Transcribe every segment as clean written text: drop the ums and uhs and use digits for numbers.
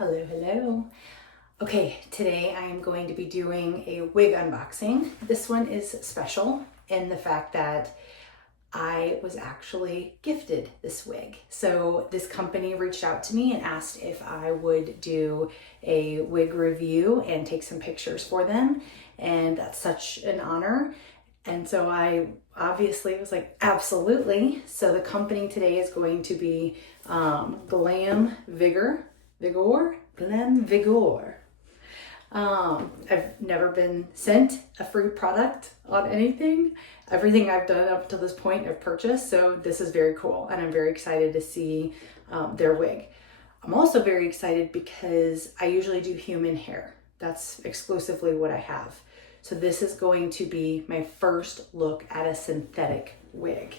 Hello, hello. Okay, today I am going to be doing a wig unboxing. This one is special in the fact that I was actually gifted this wig. So this company reached out to me and asked if I would do a wig review and take some pictures for them. And that's such an honor. And so I obviously was like, absolutely. So the company today is going to be Glamvigor. I've never been sent a free product on anything. Everything I've done up to this point I've purchased, so this is very cool and I'm very excited to see their wig. I'm also very excited because I usually do human hair. That's exclusively what I have. So this is going to be my first look at a synthetic wig.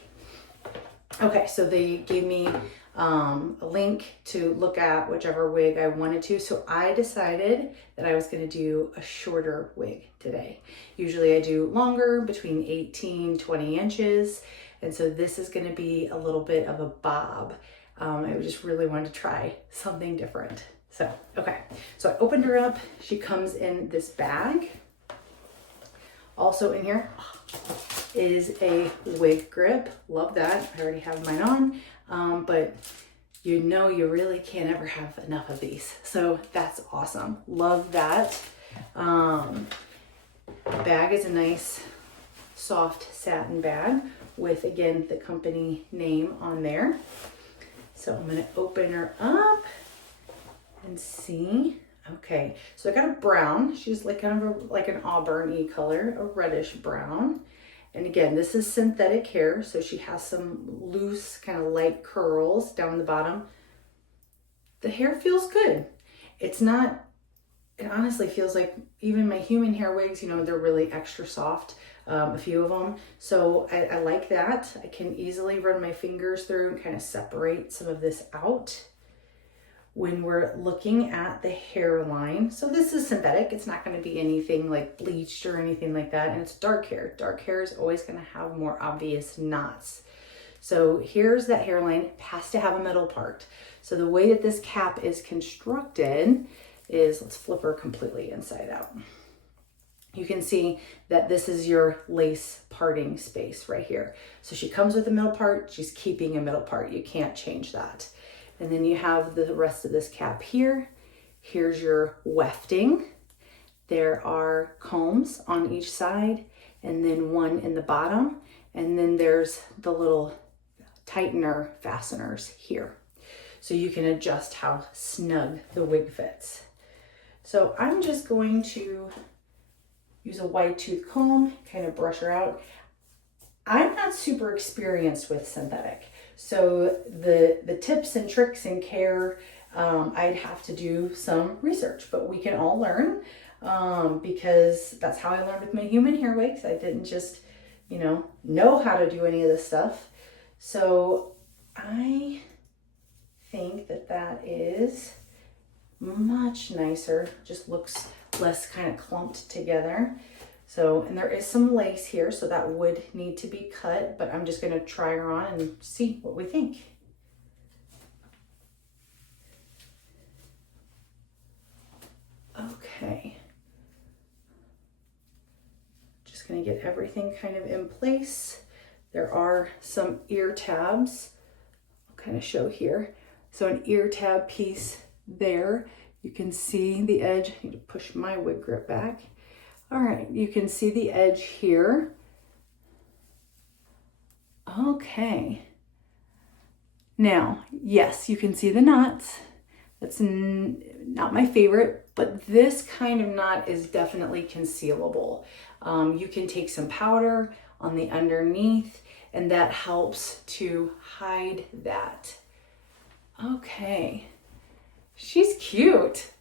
Okay, so they gave me a link to look at whichever wig I wanted to. So I decided that I was going to do a shorter wig today. Usually I do longer, between 18, 20 inches. And so this is going to be a little bit of a bob. I just really wanted to try something different. So, okay. So I opened her up. She comes in this bag. Also in here is a wig grip. Love that. I already have mine on, but you know you really can't ever have enough of these. So that's awesome. Love that. Bag is a nice soft satin bag with, again, the company name on there. So I'm going to open her up and see. Okay, so I got a brown. She's like kind of like an Auburn-y color, a reddish brown. And again, this is synthetic hair, so she has some loose, kind of light curls down the bottom. The hair feels good. It honestly feels like even my human hair wigs, you know, they're really extra soft, a few of them. So I like that. I can easily run my fingers through and kind of separate some of this out. When we're looking at the hairline, so this is synthetic, it's not going to be anything like bleached or anything like that, and it's dark hair. Dark hair is always going to have more obvious knots. So here's that hairline. It has to have a middle part. So the way that this cap is constructed is, let's flip her completely inside out. You can see that this is your lace parting space right here. So she comes with a middle part, she's keeping a middle part. You can't change that. And then you have the rest of this cap here. Here's your wefting. There are combs on each side and then one in the bottom. And then there's the little tightener fasteners here. So you can adjust how snug the wig fits. So I'm just going to use a wide tooth comb, kind of brush her out. I'm not super experienced with synthetic. So the tips and tricks and care, I'd have to do some research, but we can all learn because that's how I learned with my human hair wigs. I didn't just, know how to do any of this stuff. So I think that is much nicer, just looks less kind of clumped together. So, and there is some lace here, so that would need to be cut, but I'm just going to try her on and see what we think. Okay. Just going to get everything kind of in place. There are some ear tabs. I'll kind of show here. So an ear tab piece there. You can see the edge. I need to push my wig grip back. All right, you can see the edge here. Okay. Now, yes, you can see the knots. That's not my favorite, but this kind of knot is definitely concealable. You can take some powder on the underneath, and that helps to hide that. Okay, she's cute.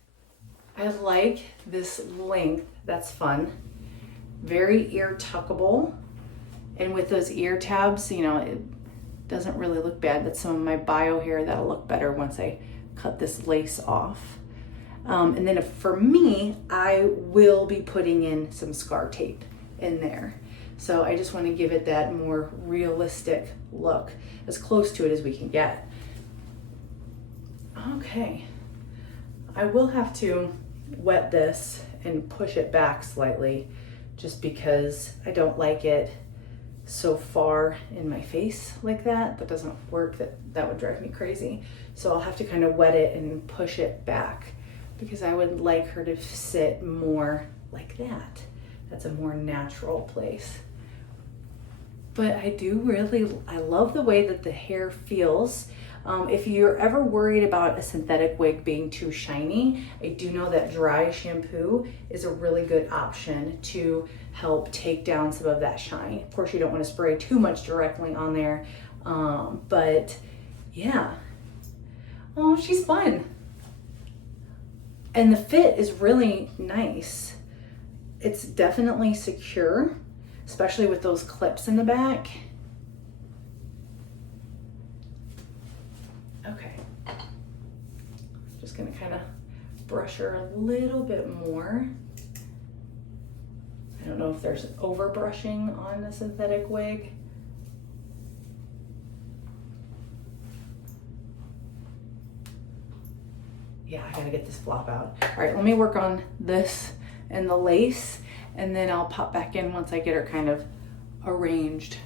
I like this length. That's fun. Very ear tuckable. And with those ear tabs, it doesn't really look bad. That's some of my bio hair. That'll look better once I cut this lace off. And then for me, I will be putting in some scar tape in there. So I just want to give it that more realistic look, as close to it as we can get. Okay. I will have to wet this and push it back slightly just because I don't like it so far in my face like that. That doesn't work. That would drive me crazy. So I'll have to kind of wet it and push it back because I would like her to sit more like that. That's a more natural place. But I love the way that the hair feels. If you're ever worried about a synthetic wig being too shiny, I do know that dry shampoo is a really good option to help take down some of that shine. Of course, you don't want to spray too much directly on there, but yeah. Oh, she's fun. And the fit is really nice. It's definitely secure, especially with those clips in the back. Okay, just gonna kind of brush her a little bit more. I don't know if there's over brushing on the synthetic wig. Yeah, I gotta get this flop out. All right, let me work on this and the lace, and then I'll pop back in once I get her kind of arranged.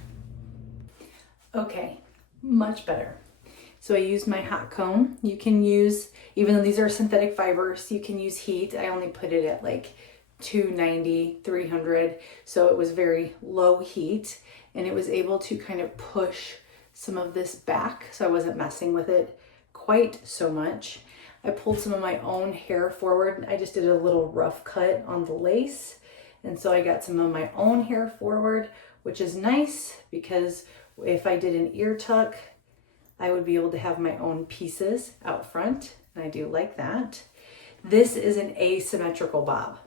Okay, much better. So I used my hot comb. You can use, even though these are synthetic fibers, you can use heat. I only put it at like 290, 300. So it was very low heat, and it was able to kind of push some of this back. So I wasn't messing with it quite so much. I pulled some of my own hair forward. I just did a little rough cut on the lace. And so I got some of my own hair forward, which is nice because if I did an ear tuck, I would be able to have my own pieces out front, and I do like that. This is an asymmetrical bob.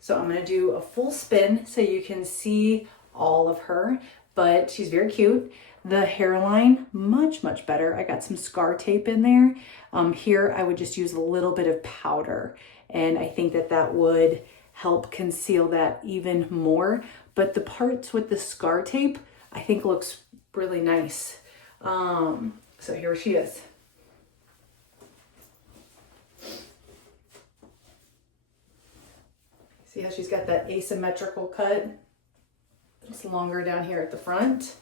So I'm gonna do a full spin so you can see all of her, but she's very cute. The hairline, much, much better. I got some scar tape in there. Here I would just use a little bit of powder, and I think that would help conceal that even more. But the parts with the scar tape, I think looks really nice. So here she is. See how she's got that asymmetrical cut? It's longer down here at the front.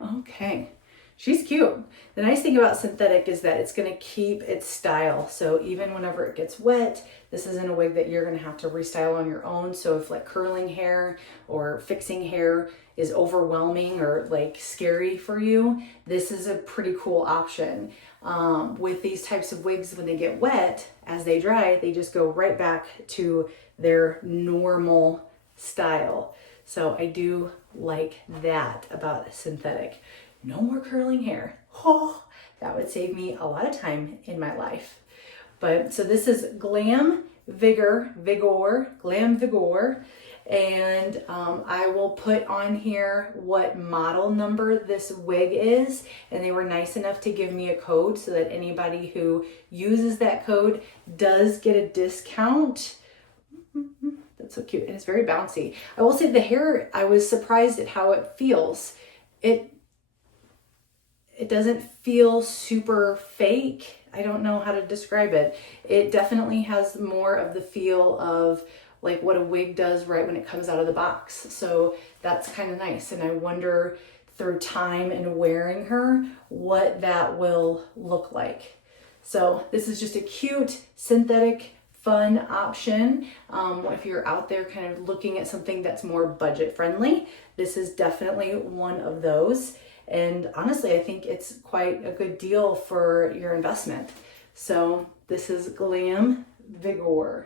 Okay, she's cute. The nice thing about synthetic is that it's gonna keep its style. So even whenever it gets wet, this isn't a wig that you're gonna have to restyle on your own. So if like curling hair or fixing hair is overwhelming or like scary for you, this is a pretty cool option. With these types of wigs, when they get wet, as they dry, they just go right back to their normal style. So I do like that about synthetic. No more curling hair. Oh, that would save me a lot of time in my life. But so this is Glamvigor, Glamvigor. And I will put on here what model number this wig is. And they were nice enough to give me a code so that anybody who uses that code does get a discount. That's so cute, and it's very bouncy. I will say the hair, I was surprised at how it feels. It doesn't feel super fake. I don't know how to describe it. It definitely has more of the feel of like what a wig does right when it comes out of the box. So that's kind of nice. And I wonder through time and wearing her, what that will look like. So this is just a cute synthetic fun option. If you're out there kind of looking at something that's more budget friendly, this is definitely one of those. And honestly, I think it's quite a good deal for your investment. So this is Glamvigor.